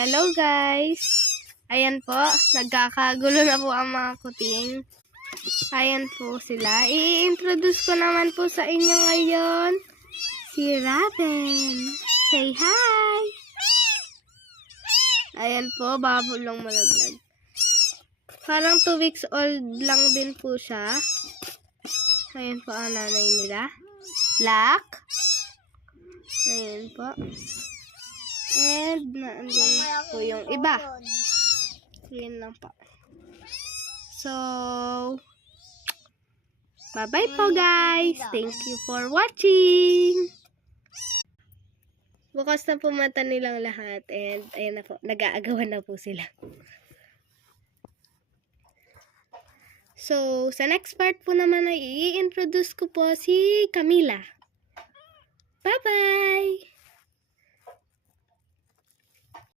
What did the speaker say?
Hello guys! Ayan po, nagkakagulo na po ang mga kuting. Ayan po sila. I-introduce ko naman po sa inyo ngayon si Raven. Say hi! Ayan po, babulong malaglag. Parang 2 weeks old lang din po siya. Ayan po ang nanay nila. Black. Ayan po. And naandyan po yung iba. Yun lang po. So, bye-bye po guys. Thank you for watching. Bukas na po mata nilang lahat. And ayan na po, nag-aagawan na po sila. So, sa next part po naman ay i-introduce ko po si Camila. Bye-bye!